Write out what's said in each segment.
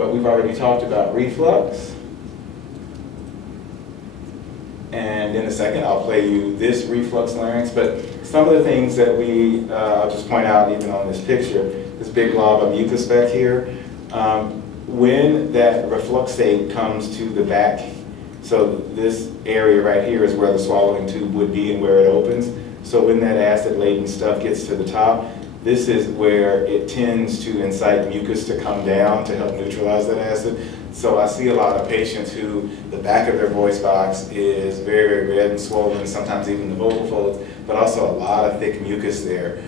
but we've already talked about reflux. And in a second, I'll play you this reflux larynx, but some of the things that I'll just point out even on this picture, this big glob of mucus back here, when that refluxate comes to the back, so this area right here is where the swallowing tube would be and where it opens. So when that acid-laden stuff gets to the top, this is where it tends to incite mucus to come down to help neutralize that acid. So I see a lot of patients who the back of their voice box is very, very red and swollen, sometimes even the vocal folds, but also a lot of thick mucus there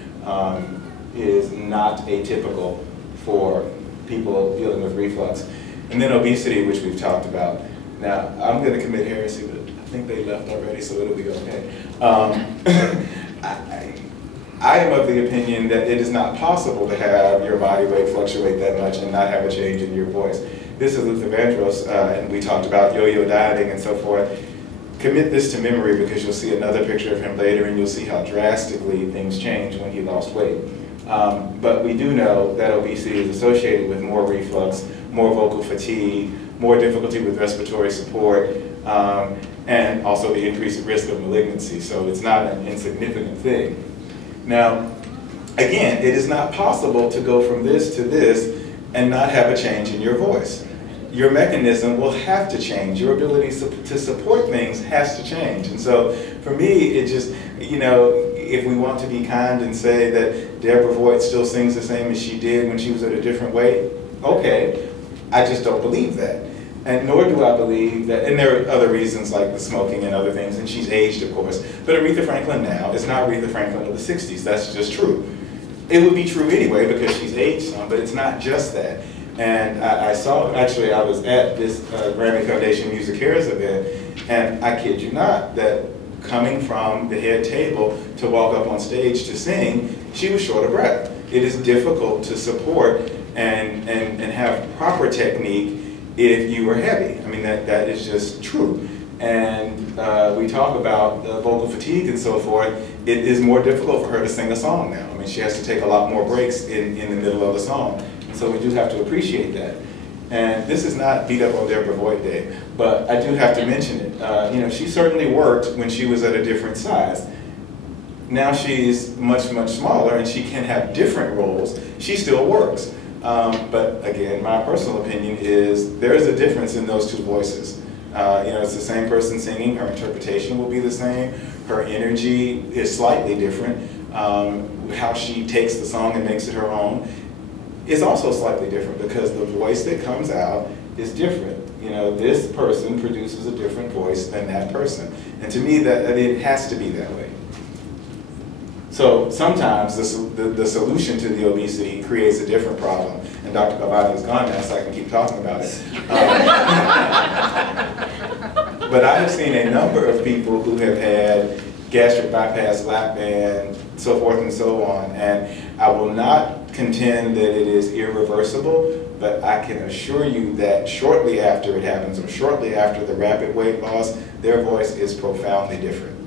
is not atypical for people dealing with reflux. And then obesity, which we've talked about. Now, I'm going to commit heresy, but I think they left already, so it'll be okay. I am of the opinion that it is not possible to have your body weight fluctuate that much and not have a change in your voice. This is Luther Vandross, and we talked about yo-yo dieting and so forth. Commit this to memory because you'll see another picture of him later and you'll see how drastically things changed when he lost weight. But we do know that obesity is associated with more reflux, more vocal fatigue, more difficulty with respiratory support, and also the increased risk of malignancy. So it's not an insignificant thing. Now, again, it is not possible to go from this to this and not have a change in your voice. Your mechanism will have to change. Your ability to support things has to change. And so for me, it just, you know, if we want to be kind and say that Deborah Voigt still sings the same as she did when she was at a different weight, okay, I just don't believe that. And nor do I believe that, and there are other reasons like the smoking and other things, and she's aged, of course, but Aretha Franklin now is not Aretha Franklin of the 60s. That's just true. It would be true anyway because she's aged some, but it's not just that. And I saw, actually I was at this Grammy Foundation Music Cares event, and I kid you not, that coming from the head table to walk up on stage to sing, she was short of breath. It is difficult to support and have proper technique if you are heavy. I mean, that is just true. And we talk about vocal fatigue and so forth. It is more difficult for her to sing a song now. I mean, she has to take a lot more breaks in the middle of the song. And so we do have to appreciate that. And this is not beat up on Deborah Voigt Day, but I do have to mention it. You know, she certainly worked when she was at a different size. Now she's much, much smaller and she can have different roles. She still works. But again, my personal opinion is there is a difference in those two voices. You know, it's the same person singing, her interpretation will be the same, her energy is slightly different, how she takes the song and makes it her own is also slightly different because the voice that comes out is different. You know, this person produces a different voice than that person. And to me, it has to be that way. So sometimes the solution to the obesity creates a different problem. And Dr. Galvani is gone now, so I can keep talking about it. But I have seen a number of people who have had gastric bypass, lap band, so forth and so on. And I will not contend that it is irreversible, but I can assure you that shortly after it happens, or shortly after the rapid weight loss, their voice is profoundly different.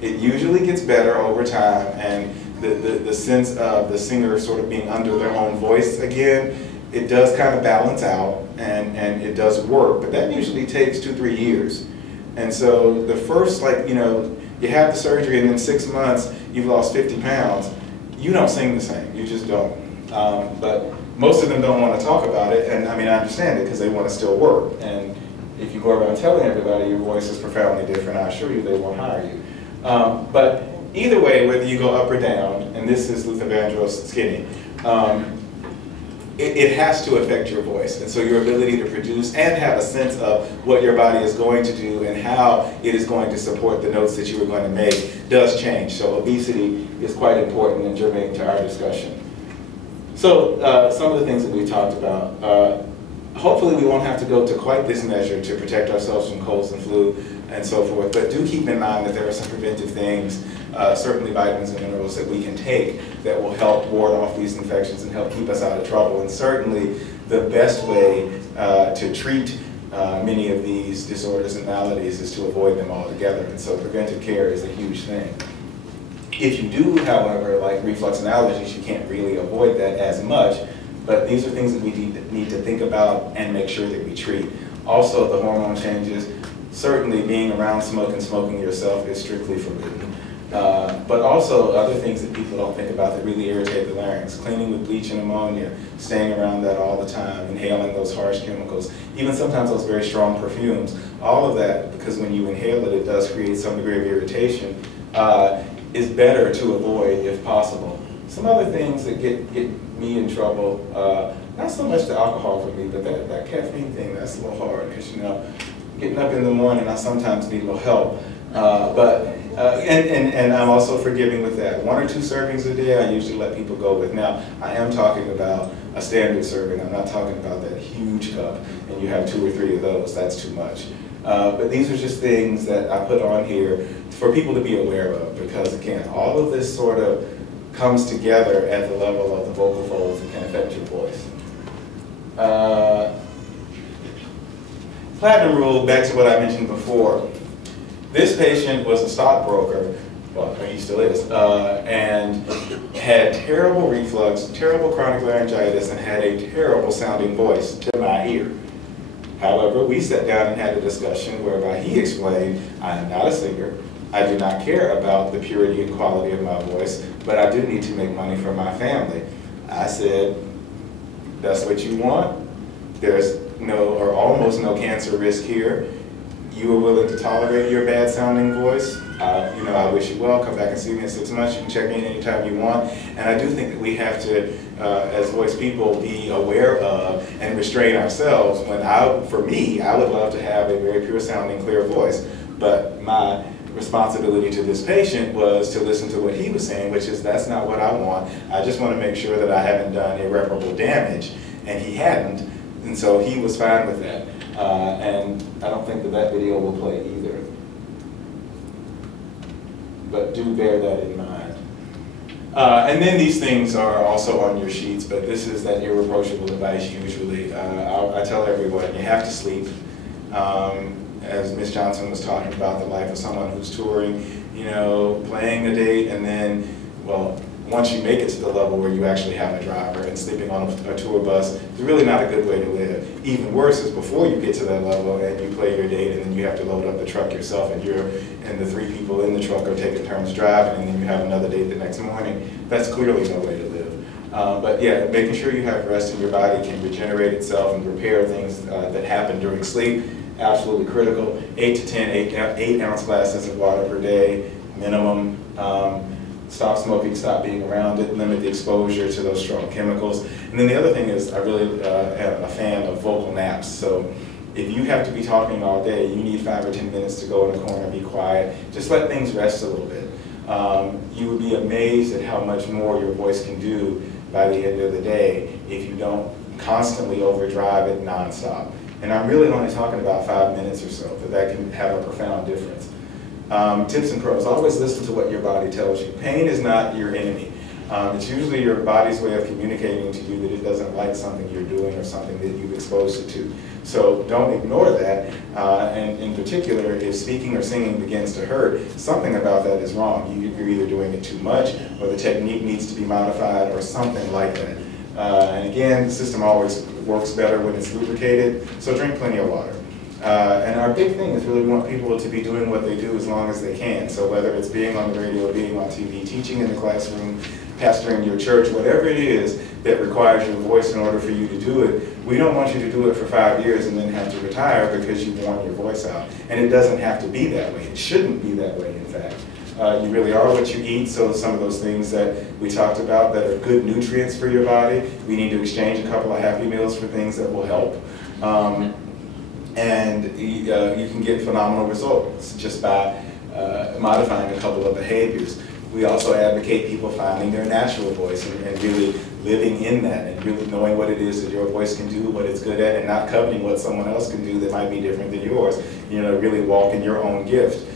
It usually gets better over time, and the sense of the singer sort of being under their own voice again, it does kind of balance out, and it does work, but that usually takes 2-3 years. And so the first, like, you know, you have the surgery and in 6 months you've lost 50 pounds, you don't sing the same, you just don't. But most of them don't want to talk about it, and I mean, I understand it because they want to still work. And if you go around telling everybody your voice is profoundly different, I assure you they won't hire you. But either way, whether you go up or down, and this is Luther Vandross skinny, it has to affect your voice. And so your ability to produce and have a sense of what your body is going to do and how it is going to support the notes that you are going to make does change. So obesity is quite important and germane to our discussion. So some of the things that we talked about, hopefully we won't have to go to quite this measure to protect ourselves from colds and flu and so forth, but do keep in mind that there are some preventive things, certainly vitamins and minerals that we can take that will help ward off these infections and help keep us out of trouble. And certainly the best way to treat many of these disorders and maladies is to avoid them altogether. And so preventive care is a huge thing. If you do, however, like reflux and allergies, you can't really avoid that as much. But these are things that we need to think about and make sure that we treat. Also, the hormone changes, certainly being around smoking yourself is strictly forbidden. But also other things that people don't think about that really irritate the larynx. Cleaning with bleach and ammonia, staying around that all the time, inhaling those harsh chemicals, even sometimes those very strong perfumes. All of that, because when you inhale it, it does create some degree of irritation, is better to avoid if possible. Some other things that get me in trouble, not so much the alcohol for me, but that caffeine thing, that's a little hard, because you know, getting up in the morning, I sometimes need a little help. And I'm also forgiving with that. 1 or 2 servings a day, I usually let people go with. Now, I am talking about a standard serving. I'm not talking about that huge cup, and you have 2 or 3 of those. That's too much. But these are just things that I put on here for people to be aware of, because again, all of this sort of comes together at the level of the vocal folds and can affect your voice. Platinum rule, back to what I mentioned before. This patient was a stockbroker, well, he still is, and had terrible reflux, terrible chronic laryngitis, and had a terrible sounding voice to my ear. However, we sat down and had a discussion whereby he explained, I am not a singer, I do not care about the purity and quality of my voice, but I do need to make money for my family. I said, that's what you want? There's no or almost no cancer risk here. You are willing to tolerate your bad sounding voice. You know, I wish you well. Come back and see me in 6 months. You can check me in anytime you want. And I do think that we have to, as voice people, be aware of and restrain ourselves. For me, I would love to have a very pure sounding, clear voice. But my responsibility to this patient was to listen to what he was saying, which is that's not what I want. I just want to make sure that I haven't done irreparable damage. And he hadn't. And so he was fine with that. And I don't think that video will play either. But do bear that in mind. And then these things are also on your sheets, but this is that irreproachable advice usually. I tell everyone, you have to sleep. As Ms. Johnson was talking about the life of someone who's touring, you know, playing a date, and then, well, once you make it to the level where you actually have a driver and sleeping on a tour bus, it's really not a good way to live. Even worse is before you get to that level and you play your date and then you have to load up the truck yourself and the 3 people in the truck are taking turns driving and then you have another date the next morning. That's clearly no way to live. But yeah, making sure you have rest and your body can regenerate itself and repair things that happen during sleep, absolutely critical. 8 to 10 8-ounce glasses of water per day, minimum. Stop smoking, stop being around it, limit the exposure to those strong chemicals. And then the other thing is I really am a fan of vocal naps. So if you have to be talking all day, you need 5 or 10 minutes to go in a corner, be quiet, just let things rest a little bit. You would be amazed at how much more your voice can do by the end of the day if you don't constantly overdrive it nonstop. And I'm really only talking about 5 minutes or so, but that can have a profound difference. Tips and pros, always listen to what your body tells you. Pain is not your enemy. It's usually your body's way of communicating to you that it doesn't like something you're doing or something that you've exposed it to. So don't ignore that, and in particular, if speaking or singing begins to hurt, something about that is wrong. You're either doing it too much, or the technique needs to be modified, or something like that. And again, the system always works better when it's lubricated, so drink plenty of water. And our big thing is really we want people to be doing what they do as long as they can. So whether it's being on the radio, being on TV, teaching in the classroom, pastoring your church, whatever it is that requires your voice in order for you to do it, we don't want you to do it for 5 years and then have to retire because you've worn your voice out. And it doesn't have to be that way. It shouldn't be that way, in fact. You really are what you eat, so some of those things that we talked about that are good nutrients for your body, we need to exchange a couple of Happy Meals for things that will help. And you can get phenomenal results just by modifying a couple of behaviors. We also advocate people finding their natural voice and really living in that and really knowing what it is that your voice can do, what it's good at, and not coveting what someone else can do that might be different than yours. You know, really walk in your own gift.